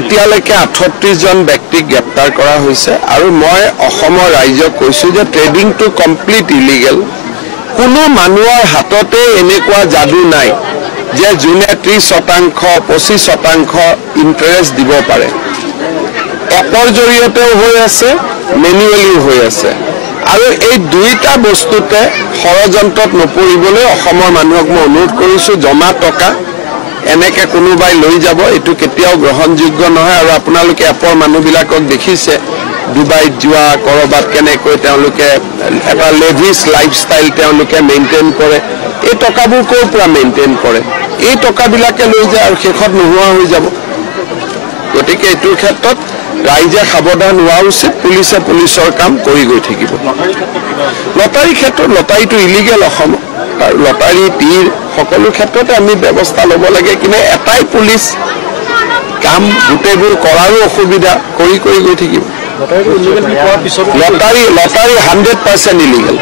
এতিয়ালৈকে 38 জন ব্যক্তিক গ্ৰেপ্তাৰ কৰা হৈছে আৰু মই অসমৰ ৰাইজক কৈছো যে ট্ৰেডিংটো কমপ্লিট ইলিগেল কোনো মানুহৰ হাততে এনেকুৱা যাদু নাই যে যোনে 30% 25% ইন্টাৰেষ্ট দিব পাৰে এপৰ জৰিয়তেও হৈ আছে মেনুৱেলিও হৈ আছে আৰু এই দুইটা বস্তুতে ষড়যন্ত্ৰত নপৰিবলৈ অসমৰ মানুহক মই অনুৰোধ কৰিছো জমা টকা এনেকে কোনোবাই লৈ যাব এটো কেতিয়াও গ্ৰহণযোগ্য নহয় আৰু আপোনালোকে এপৰ মানুহবিলাকক দেখিছে দুবাইত যোৱা কৰবাত কেনেকৈ তেওঁলোকে এটা লেভিছ লাইফষ্টাইল তেওঁলোকে মেইনটেইন কৰে এই টকাবোৰ ক'ৰ পৰা মেইনটেইন কৰে এই টকাবিলাকে লৈ যায় আৰু শেষত নোহোৱা হৈ যাব গতিকে এইটোৰ ক্ষেত্ৰত ৰাইজে সাৱধান হোৱা উচিত পুলিচে পুলিচৰ কাম কৰি গৈ থাকিব লটাৰী ক্ষেত্ৰত লটাৰীটো ইলিগেল অসম আৰু লটাৰী তীৰ সকলো ক্ষেত্ৰতে আমি ব্যৱস্থা ল'ব লাগে কিন্তু এটাই পুলিচ কাম গোটেইবোৰ কৰাৰো অসুবিধা কৰি গৈ থাকিব লটাৰী 100% ইলিগেল